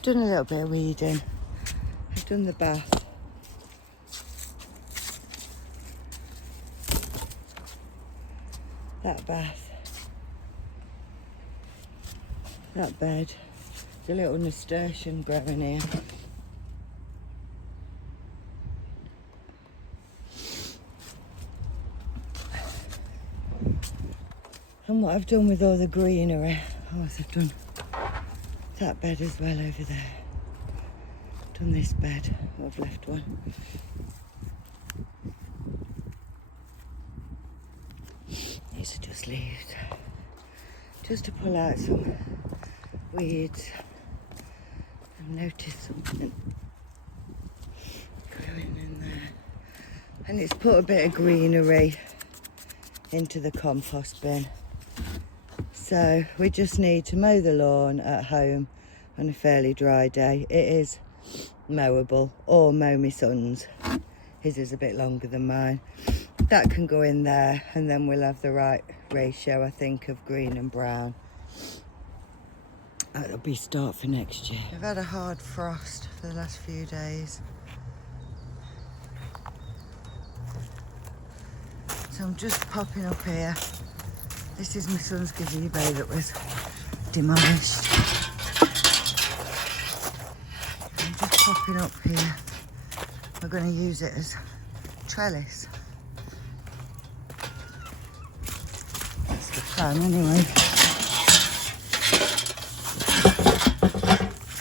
I've done a little bit of weeding. I've done the bath. That bath. That bed. There's a little nasturtium growing here. And what I've done with all the greenery, I've done that bed as well over there. Done this bed, I've left one. These are just leaves, just to pull out some weeds. I've noticed something growing in there. And it's put a bit of greenery into the compost bin. So we just need to mow the lawn at home on a fairly dry day. It is mowable, or mow my son's. His is a bit longer than mine. That can go in there, and then we'll have the right ratio, I think, of green and brown. That'll be start for next year. We've had a hard frost for the last few days. So I'm just popping up here. This is my son's gazebo that was demolished. I'm just popping up here. We're going to use it as trellis. That's the plan anyway.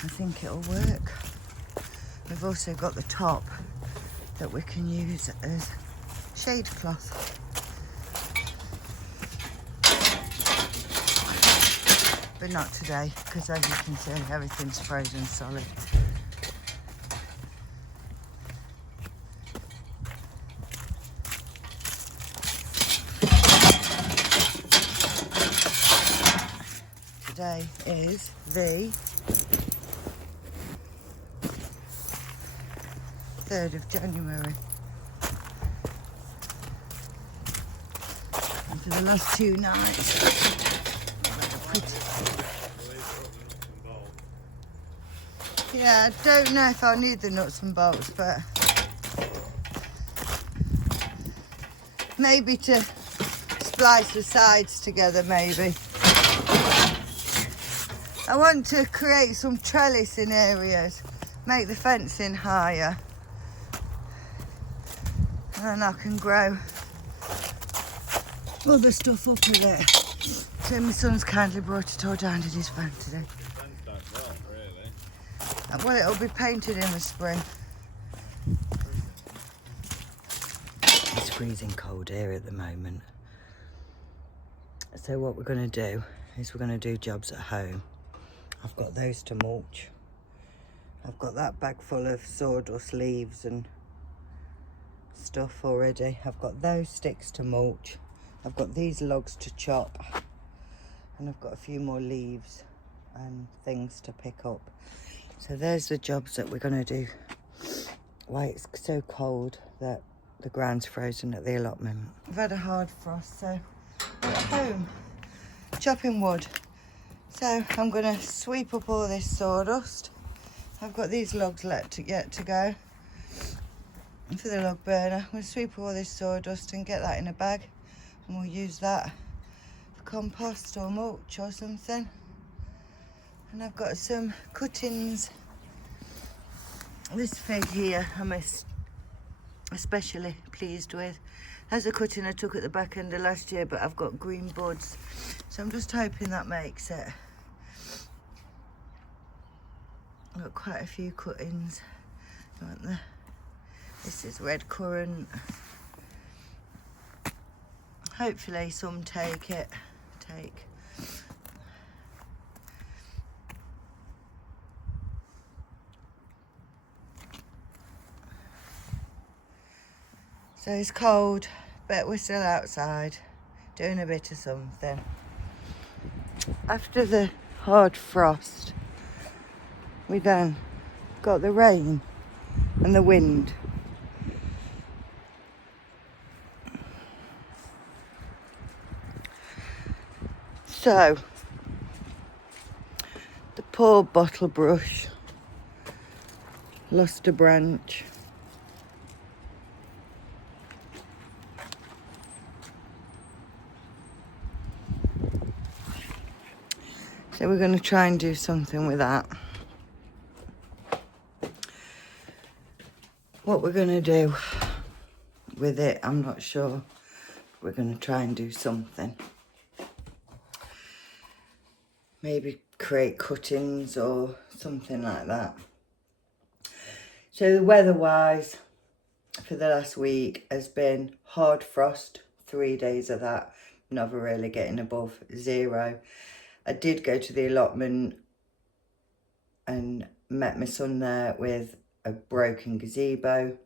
I think it'll work. We've also got the top that we can use as shade cloth. But not today, because as you can see, everything's frozen solid. Today is the 3rd of January. And for the last 2 nights, yeah, I don't know if I'll need the nuts and bolts, but maybe to splice the sides together, maybe. I want to create some trellis in areas, make the fencing higher, and then I can grow other stuff up with it. So my son's kindly brought it all down to his fan today. Well, it'll be painted in the spring. It's freezing cold here at the moment. So what we're going to do is we're going to do jobs at home. I've got those to mulch. I've got that bag full of sawdust leaves and stuff already. I've got those sticks to mulch. I've got these logs to chop. And I've got a few more leaves and things to pick up. So there's the jobs that we're going to do. Why it's so cold that the ground's frozen at the allotment. I've had a hard frost, so we're at home chopping wood. So I'm going to sweep up all this sawdust. I've got these logs yet to go for the log burner. I'm going to sweep all this sawdust and get that in a bag, and we'll use that for compost or mulch or something. And I've got some cuttings. This fig here I'm especially pleased with. That's a cutting I took at the back end of last year, but I've got green buds. So I'm just hoping that makes it. I've got quite a few cuttings, aren't there? This is red currant. Hopefully some take. So it's cold, but we're still outside doing a bit of something. After the hard frost, we then got the rain and the wind. So the poor Bottlebrush Lost a branch. So we're going to try and do something with that. What we're going to do with it, I'm not sure. We're going to try and do something. Maybe create cuttings or something like that. So the weather-wise for the last week has been hard frost, 3 days of that, never really getting above 0. I did go to the allotment and met my son there with a broken gazebo.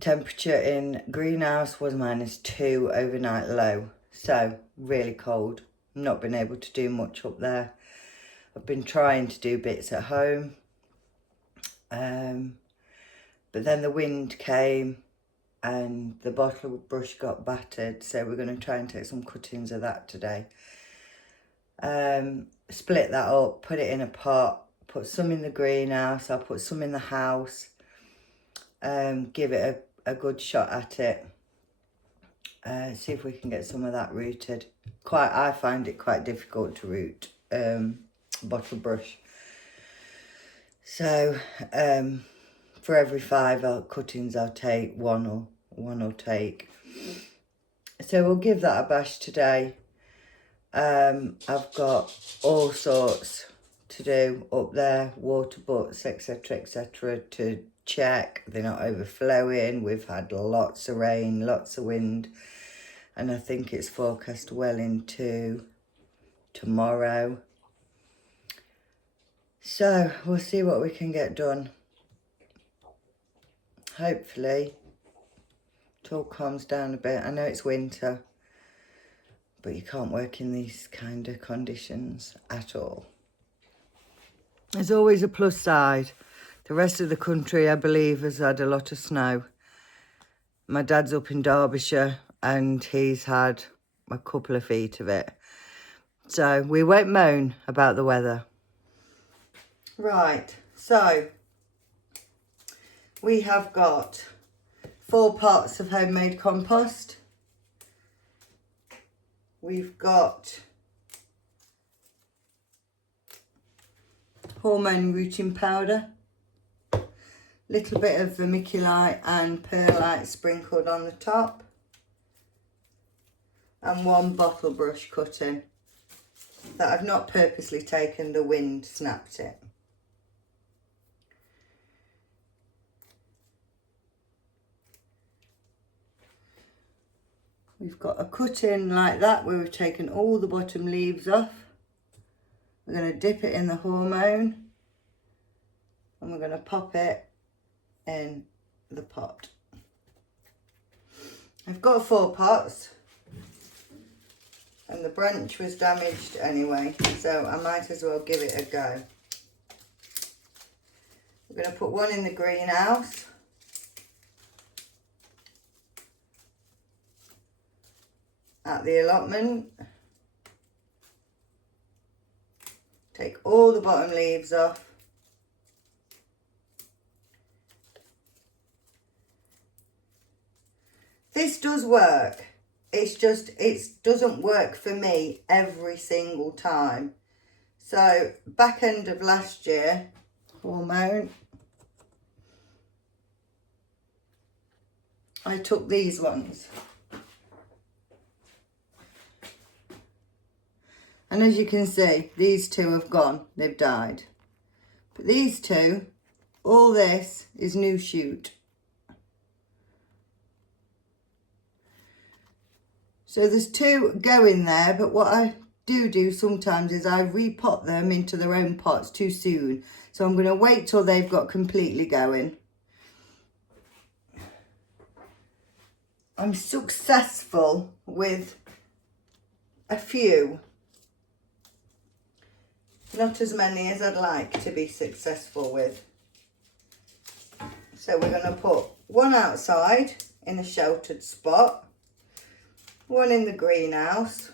Temperature in greenhouse was -2 overnight low, so really cold. Not been able to do much up there. I've been trying to do bits at home, but then the wind came and the Bottlebrush got battered, so we're going to try and take some cuttings of that today. Split that up, put it in a pot, put some in the greenhouse, I'll put some in the house, give it a good shot at it, see if we can get some of that rooted. I find it quite difficult to root Bottlebrush. So for every 5 cuttings I'll take one will take. So we'll give that a bash today. I've got all sorts to do up there, water butts, etc, to check they're not overflowing. We've had lots of rain, lots of wind, and I think it's forecast well into tomorrow. So we'll see what we can get done. Hopefully it all calms down a bit. I know it's winter, but you can't work in these kind of conditions at all. There's always a plus side. The rest of the country, I believe, has had a lot of snow. My dad's up in Derbyshire and he's had a couple of feet of it. So we won't moan about the weather. Right, so we have got 4 pots of homemade compost. We've got hormone rooting powder, little bit of vermiculite and perlite sprinkled on the top, and 1 Bottlebrush cutting that I've not purposely taken, the wind snapped it. We've got a cutting like that where we've taken all the bottom leaves off. We're going to dip it in the hormone and we're going to pop it in the pot. I've got 4 pots and the branch was damaged anyway, so I might as well give it a go. We're going to put 1 in the greenhouse. At the allotment. Take all the bottom leaves off. This does work. It's just, it doesn't work for me every single time. So back end of last year, hormone, I took these ones. And as you can see, these 2 have gone, they've died. But these 2, all this is new shoot. So there's 2 going there, but what I do sometimes is I repot them into their own pots too soon. So I'm going to wait till they've got completely going. I'm successful with a few. Not as many as I'd like to be successful with. So we're going to put 1 outside in a sheltered spot, 1 in the greenhouse,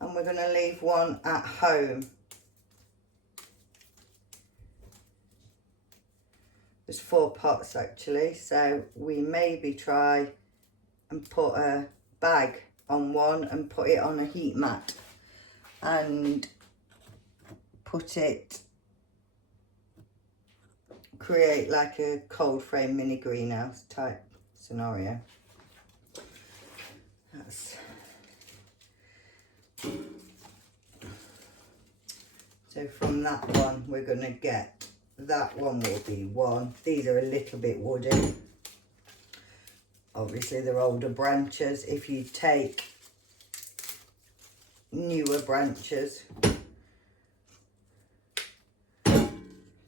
and we're going to leave 1 at home. There's 4 pots actually, so we maybe try and put a bag on one and put it on a heat mat and create like a cold frame mini greenhouse type scenario. So from that one we're going to get, that one will be 1. These are a little bit woody. Obviously they're older branches. If you take newer branches,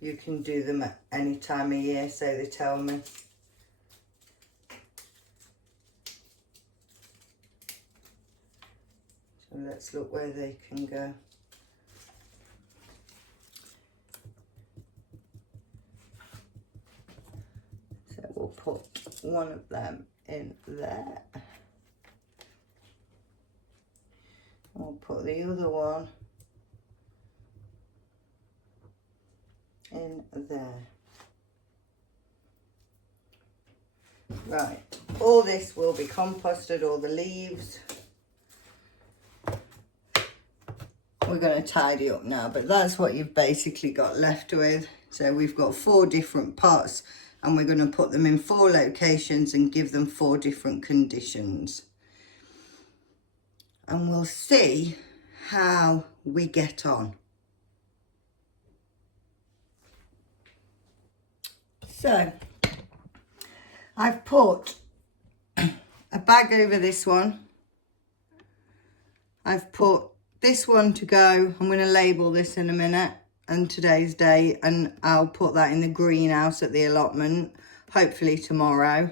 you can do them at any time of year, so they tell me. So let's look where they can go. So we'll put one of them in there. We'll put the other one in there. Right, all this will be composted, all the leaves. We're going to tidy up now, but that's what you've basically got left with. So we've got 4 different pots and we're going to put them in 4 locations and give them 4 different conditions. And we'll see how we get on. So I've put a bag over this one. I've put this one to go. I'm going to label this in a minute and today's date, and I'll put that in the greenhouse at the allotment, hopefully tomorrow.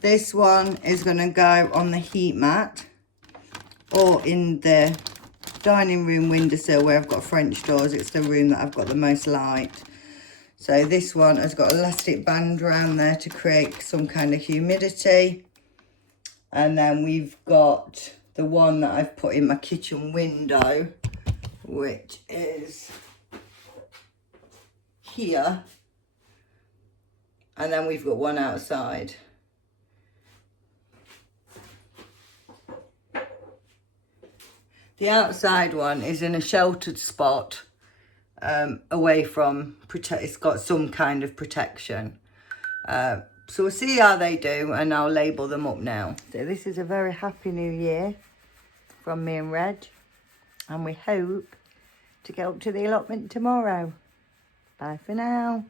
This one is going to go on the heat mat or in the dining room windowsill where I've got French doors. It's the room that I've got the most light. So this one has got elastic band around there to create some kind of humidity. And then we've got the one that I've put in my kitchen window, which is here. And then we've got one outside. The outside one is in a sheltered spot, away from, it's got some kind of protection. So we'll see how they do and I'll label them up now. So this is a very happy new year from me and Reg, and we hope to get up to the allotment tomorrow. Bye for now.